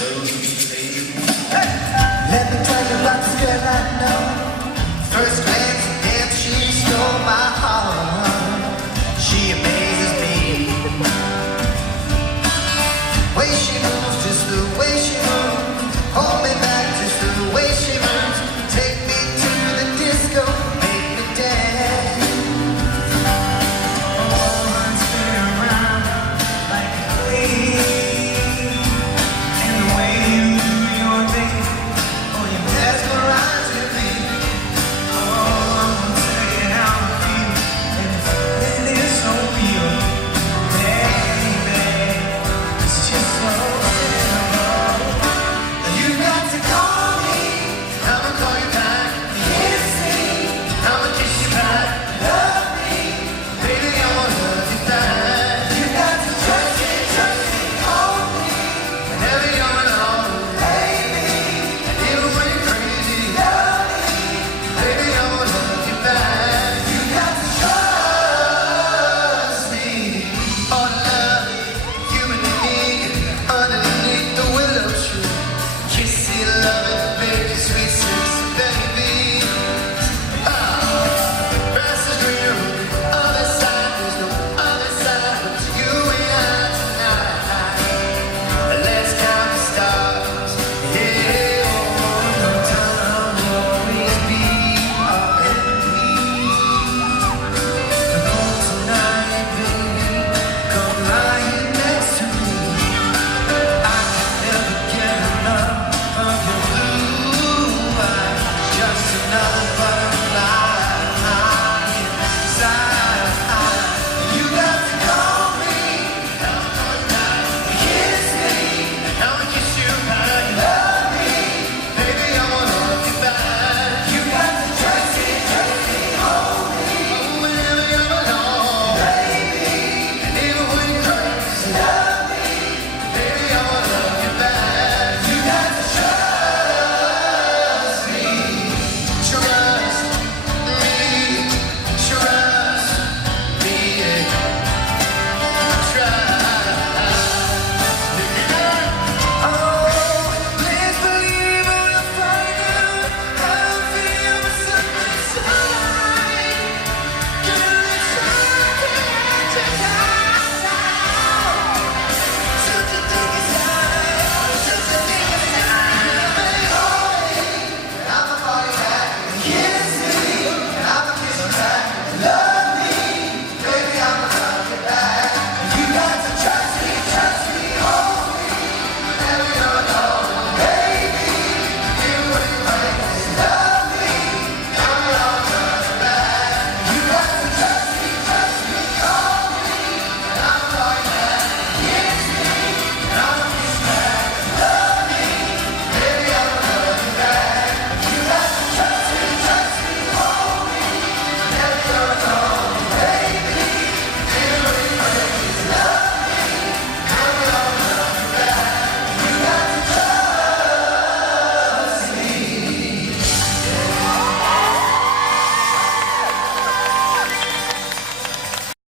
Let me tell you about this girl I know. First glance at death, she stole my heart. She amazes me. Way she moves, just the way she moves. Hold me back, just the way she moves. Take me to the disco, make me dance. Oh, I'm spinning around like a queen. And the way you do your thing, oh, you mesmerize me. Oh, I'm gonna tell you how I feel, and it is so real, baby. It's just so